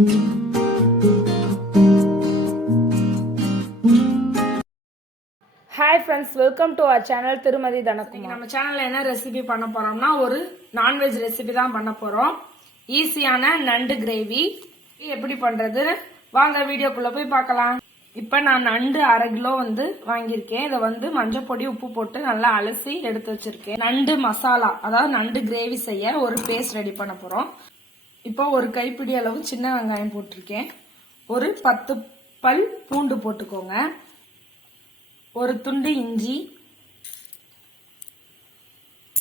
Hi friends, welcome to our channel Thirumathi Dhanakumar. நம்ம சேனல்ல என்ன ரெசிபி பண்ண போறோம்னா ஒரு நான்வெஜ் ரெசிபி தான் பண்ண போறோம். ஈஸியான நண்டு கிரேவி எப்படி பண்றது வாங்க வீடியோக்குள்ள போய் பார்க்கலாம். இப்போ நான் நண்டு 1/2 கிலோ வாங்கியிருக்கேன். இதை மஞ்சள் பொடி உப்பு போட்டு நல்லா அலசி எடுத்து வச்சிருக்கேன். நண்டு மசாலா அதாவது நண்டு கிரேவி செய்ய ஒரு பேஸ்ட் ரெடி பண்ண போறோம். இப்போ ஒரு கைப்பிடி அளவு சின்ன வெங்காயம் போட்டிருக்கேன். ஒரு 10 பல் பூண்டு போட்டுக்கோங்க. ஒரு துண்டு இஞ்சி,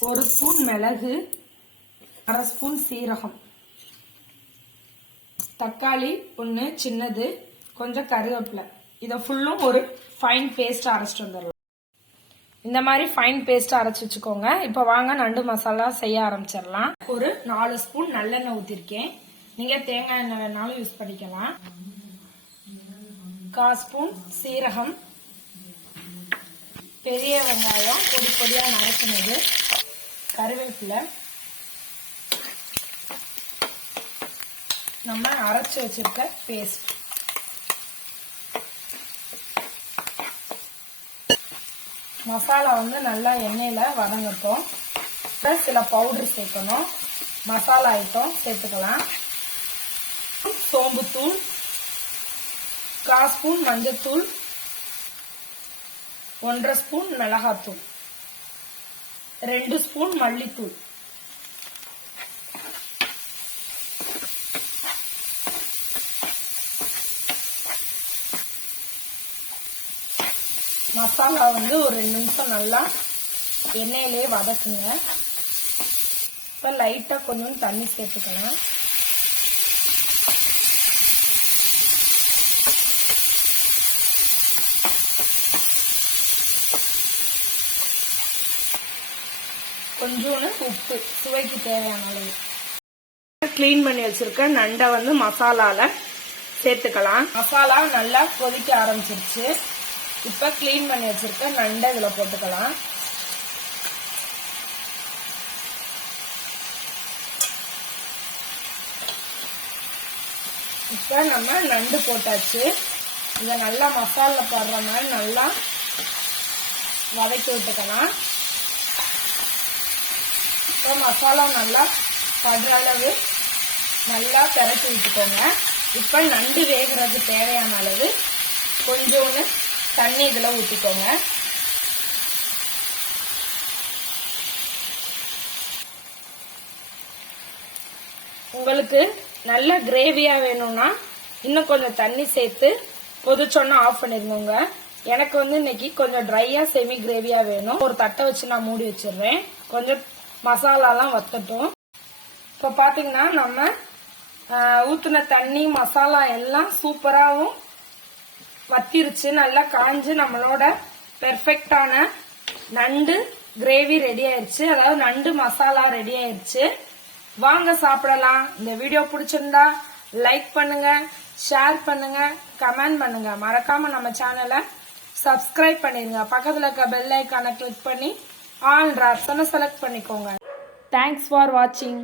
ஒரு ஸ்பூன் மிளகு, 1/2 ஸ்பூன் சீரகம், தக்காளி ஒன்று சின்னது, கொஞ்சம் கருவேப்பிலை. இதை ஃபுல்லும் ஒரு ஃபைன் பேஸ்ட் அரைச்சிட்டு வந்துடலாம். இந்த மாதிரி ஃபைன் பேஸ்ட் அரைச்சி வச்சுக்கோங்க. இப்போ வாங்க நண்டு மசாலா செய்ய ஆரம்பிச்சிடலாம். ஒரு 4 ஸ்பூன் நல்லெண்ணெய் ஊற்றிருக்கேன். நீங்கள் தேங்காய் எண்ணெய் வேணாலும் யூஸ் பண்ணிக்கலாம். 1/4 ஸ்பூன் சீரகம், பெரிய வெங்காயம் பொடி பொடியாக நறுக்கினது, கருவேப்பிலை, நம்ம அரைச்சி வச்சிருக்க பேஸ்ட், மசாலா நல்லா எண்ணெயில வதங்கட்டும். சில பவுடர் சேர்க்கணும். மசாலா ஐட்டம் சேர்த்துக்கலாம். சோம்புத்தூள், 1/4 ஸ்பூன் மஞ்சத்தூள், 1/2 ஸ்பூன் மிளகாத்தூள், 2 ஸ்பூன் மல்லித்தூள், மசாலா ஒரு 2 நிமிஷம் நல்லா எண்ணெயிலே வதக்குங்க. இப்போ லைட்டா கொஞ்சம் தண்ணி சேர்த்துக்கலாம். கொஞ்சோண்டு உப்பு சுவைக்கு தேவையான அளவு. கிளீன் பண்ணி வச்சிருக்க நண்டை மசாலால சேர்த்துக்கலாம். மசாலா நல்லா கொதிக்க ஆரம்பிச்சிருச்சு. இப்ப கிளீன் பண்ணி வச்சிருக்க நண்டை இதுல போட்டுக்கலாம். இப்ப நம்ம நண்டு போட்டாச்சு. இத நல்லா மசாலா படுற மாதிரி நல்லா வதக்கி விட்டுக்கலாம். இப்போ மசாலா நல்லா படுற அளவு நல்லா திரட்டி விட்டுக்கோங்க. இப்ப நண்டு வேகிறது தேவையான அளவு கொஞ்சோன்னு தண்ணி இதுல ஊற்றிக்கோங்க. உங்களுக்கு நல்ல கிரேவியா வேணும்னா இன்னும் கொஞ்சம் தண்ணி சேர்த்து கொதிச்சோன்னா ஆஃப் பண்ணிருங்க. எனக்கு இன்னைக்கு கொஞ்சம் ட்ரையா செமி கிரேவியா வேணும். ஒரு தட்டை வச்சு நான் மூடி வச்சிடுறேன். கொஞ்சம் மசாலாலாம் வத்தட்டும். இப்போ பாத்தீங்கன்னா நம்ம ஊத்துன தண்ணி மசாலா எல்லாம் சூப்பராகவும் வத்திருச்சு. நல்லா காஞ்சு நம்மளோட பெர்ஃபெக்டான நண்டு கிரேவி ரெடி ஆயிருச்சு. அதாவது நண்டு மசாலா ரெடி ஆயிருச்சு. வாங்க சாப்பிடலாம். இந்த வீடியோ பிடிச்சிருந்தா லைக் பண்ணுங்க, ஷேர் பண்ணுங்க, கமெண்ட் பண்ணுங்க. மறக்காம நம்ம சேனலை சப்ஸ்கிரைப் பண்ணிருங்க. பக்கத்துல இருக்க பெல் ஐக்கானை கிளிக் பண்ணி ஆல் ஆப்ஷனை செலக்ட் பண்ணிக்கோங்க. தேங்க்ஸ் ஃபார் வாட்சிங்.